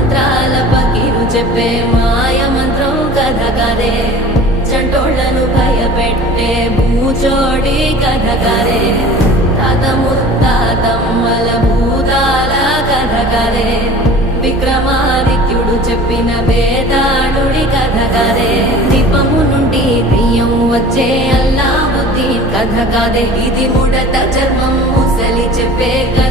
మంత్రాల పకీరు చెప్పే మాయ మంత్రం కథ కదే చంటోళ్లను భయపెట్టే భూచోడి కథ కదే తాత ముత్తాతమ్మల భూతాల కథ కదే విక్రమాదిత్యుడు చెప్పిన వేదాళుడి కథ కదే దీపము నుండి దెయ్యం వచ్చే అల్లావుద్దీన్ కథ కాదే ఇది ముడత చర్మం ముసలి చెప్పే కథ